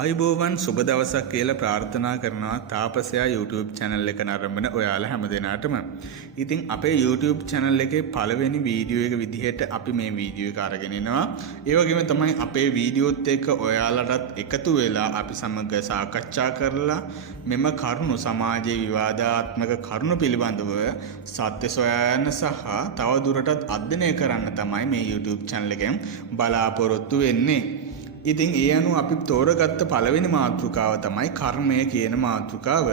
අයිබෝවන් සුබ දවසක් කියලා ප්‍රාර්ථනා කරනවා තාපසයා YouTube channel එක නරඹන ඔයාලා හැමදෙනාටම. ඉතින් අපේ YouTube channel එකේ පළවෙනි වීඩියෝ එක විදිහට අපි මේ වීඩියෝ එක අරගෙන එනවා. ඒ වගේම තමයි අපේ වීඩියෝත් එක්ක ඔයාලටත් එකතු වෙලා අපි සමග සාකච්ඡා කරලා මෙම කරුණු සමාජයේ විවාදාත්මක කරුණු පිළිබඳව සත්‍ය සොයායන්න සහ තවදුරටත් අධ්‍යයනය කරන්න තමයි මේ YouTube channel එකෙන් බලාපොරොත්තු වෙන්නේ. ඉතින් ඒ අනුව අපි තෝරගත්ත පළවෙනි මාතෘකාව තමයි කර්මය කියන මාතෘකාව.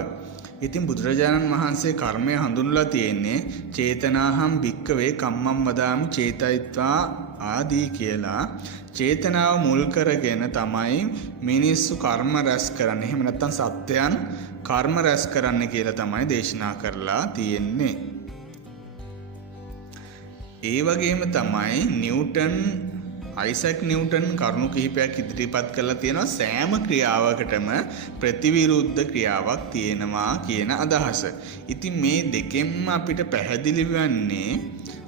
ඉතින් බුදුරජාණන් වහන්සේ කර්මය හඳුන්වලා තියෙන්නේ චේතනාහම් භික්කවේ කම්මං වදාමි චේතයිත්වා ආදී කියලා. චේතනාව මුල් කරගෙන තමයි මිනිස්සු කර්ම රැස් කරන්නේ. එහෙම නැත්නම් සත්‍යයන් කර්ම රැස් කරන්න කියලා තමයි දේශනා කරලා තියෙන්නේ. ඒ වගේම තමයි අයිසැක් නිව්ටන් කරුණු කිහිපයක් ඉදිරිපත් කරලා තියෙනවා සෑම ක්‍රියාවකටම ප්‍රතිවිරුද්ධ ක්‍රියාවක් තියෙනවා කියන අදහස. ඉතින් මේ දෙකෙන්ම අපිට පැහැදිලි වෙන්නේ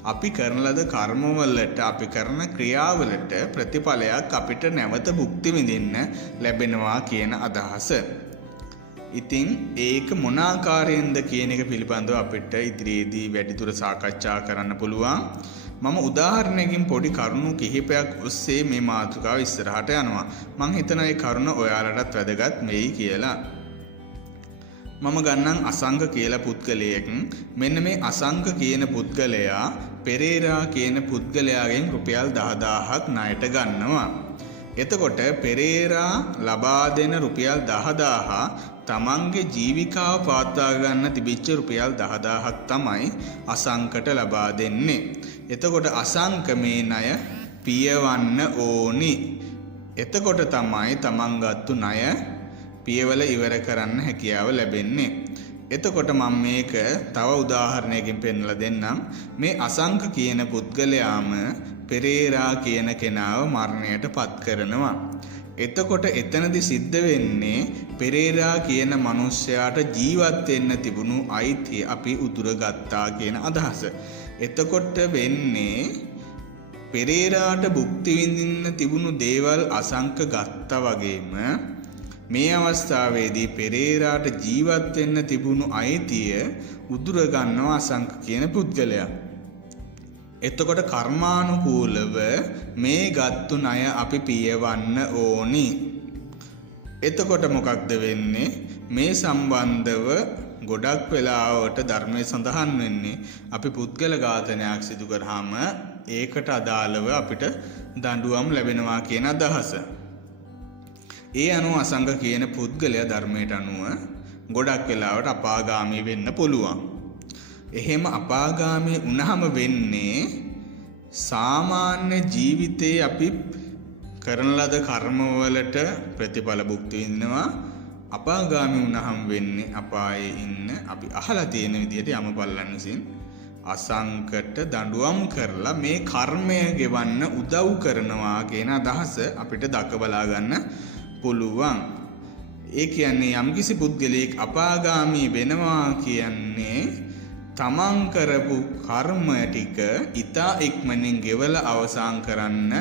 අපි කරන ලද කර්මවලට අපි කරන ක්‍රියාවලට ප්‍රතිඵලයක් අපිට නැවත භුක්ති විඳින්න ලැබෙනවා කියන අදහස. ඉතින් ඒක මොන ආකාරයෙන්ද කියන එක පිළිබඳව අපිට ඉදිරියේදී වැඩිදුර සාකච්ඡා කරන්න පුළුවන්. මම උදාහරණයකින් පොඩි කරුණු කිහිපයක් ඔස්සේ මේ මාතෘකාව ඉස්සරහට යනවා. මම හිතනවා මේ කරුණ ඔයාලටත් වැදගත් වෙයි කියලා. මම ගන්නම් අසංක කියලා පුද්ගලයෙක්. මෙන්න මේ අසංක කියන පුද්ගලයා පෙරේරා කියන පුද්ගලයාගෙන් රුපියල් 10000ක් ණයට ගන්නවා. එතකොට පෙරේරා ලබා දෙන රුපියල් 10000 තමන්ගේ ජීවිකාව පවත්වා ගන්න තිබිච්ච රුපියල් 10000ක් තමයි අසංකට ලබා දෙන්නේ. එතකොට අසංක මේ ණය පියවන්න ඕනි. එතකොට තමයි තමන් ගත්තු ණය පියවල ඉවර කරන්න හැකියාව ලැබෙන්නේ. එතකොට මම මේක තව උදාහරණයකින් පෙන්නලා දෙන්නම්. මේ අසංක කියන පුද්ගලයාම පෙරේරා කියන කෙනාව මරණයට පත් කරනවා. එතකොට එතනදි සිද්ධ වෙන්නේ පෙරේරා කියන මිනිස්යාට ජීවත් වෙන්න තිබුණු අයිතිය අපි උදුරගත්තා කියන අදහස. එතකොට වෙන්නේ පෙරේරාට භුක්ති විඳින්න තිබුණු දේවල් අසංක ගත්තා වගේම මේ අවස්ථාවේදී පෙරේරාට ජීවත් වෙන්න තිබුණු අයිතිය උදුර ගන්නවා අසංක කියන පුද්ගලයා. එතකොට කර්මානුකූලව මේ ගත්තු ණය අපි පියවන්න ඕනි. එතකොට මොකක්ද වෙන්නේ? මේ සම්බන්ධව ගොඩක් වෙලාවට ධර්මයේ සඳහන් වෙන්නේ අපි පුද්ගල ඝාතනයක් සිදු කරාම ඒකට අදාළව අපිට දඬුවම් ලැබෙනවා කියන අදහස. ඒ අනුව අසංක කියන පුද්ගලයා ධර්මයට අනුව ගොඩක් වෙලාවට අපාගාමී වෙන්න පුළුවන්. එහෙම අපාගාමී වුණාම වෙන්නේ සාමාන්‍ය ජීවිතේ අපි කරන ලද කර්මවලට ප්‍රතිඵල භුක්ති විඳිනවා. අපාගාමී වුණාම වෙන්නේ අපායේ ඉන්න අපි අහලා තියෙන විදිහට යමපල්ලන් විසින් අසංකට දඬුවම් කරලා මේ කර්මය ගෙවන්න උදව් කරනවා කියන අදහස අපිට දක්වලා ගන්න පුළුවන්. ඒ කියන්නේ යම්කිසි පුද්ගලයෙක් අපාගාමී වෙනවා කියන්නේ තමන් කරපු කර්ම ටික ඊතා ඉක්මනින් ගෙවලා අවසන් කරන්න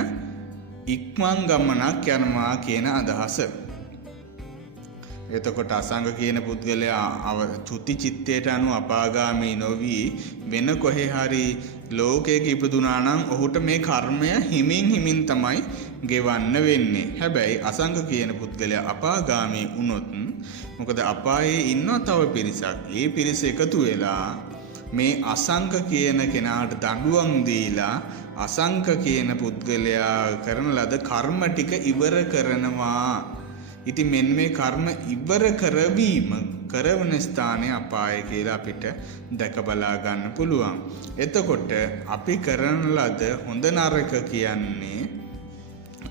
ඉක්මන් ගමනක් යනවා කියන අදහස. එතකොට අසංක කියන පුද්ගලයා චුති චිත්තයට අනුව අපාගාමී නොවි වෙන කොහේ හරි ලෝකයක ඉපදුනා නම් ඔහුට මේ කර්මය හිමින් තමයි ගෙවන්න වෙන්නේ. හැබැයි අසංක කියන පුද්ගලයා අපාගාමී වුණොත් මොකද අපායේ ඉන්න තව පිරිසක්. ඒ පිරිස එකතු වෙලා මේ අසංක කියන කෙනාට දඬුවම් දීලා අසංක කියන පුද්ගලයා කරන ලද කර්ම ටික ඉවර කරනවා. ඉතින් මෙන්න මේ කර්ම ඉවර කරවීම කරවන ස්ථානයේ අපාය කියලා අපිට දැක බලා ගන්න පුළුවන්. එතකොට අපි කරන ලද හොඳ නරක කියන්නේ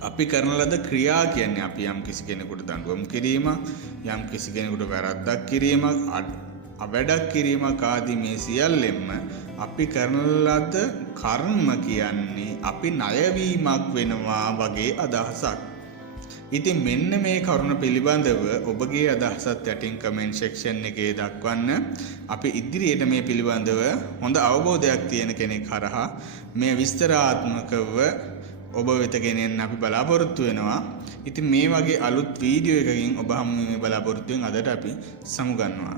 අපි කරන ලද ක්‍රියා කියන්නේ අපි යම් කිසි කෙනෙකුට දඬුවම් කිරීම, යම් කිසි කෙනෙකුට වැරද්දක් කිරීම, අවැඩක් කිරීමක් ආදී මේ සියල්ලෙම අපි කරන ලද කර්ම කියන්නේ අපි ණයවීමක් වෙනවා වගේ අදහසක්. ඉතින් මෙන්න මේ කරුණ පිළිබඳව ඔබගේ අදහසත් යටින් කමෙන්ට් සෙක්ෂන් එකේ දක්වන්න. අපි ඉදිරියට මේ පිළිබඳව හොඳ අවබෝධයක් තියෙන කෙනෙක් හරහා මේ විස්තරාත්මකව ඔබ වෙත ගෙනෙන්න අපි බලාපොරොත්තු වෙනවා. ඉතින් මේ වගේ අලුත් වීඩියෝ එකකින් ඔබ හමු වීමේ බලාපොරොත්තුවෙන් අදට අපි සමුගන්නවා.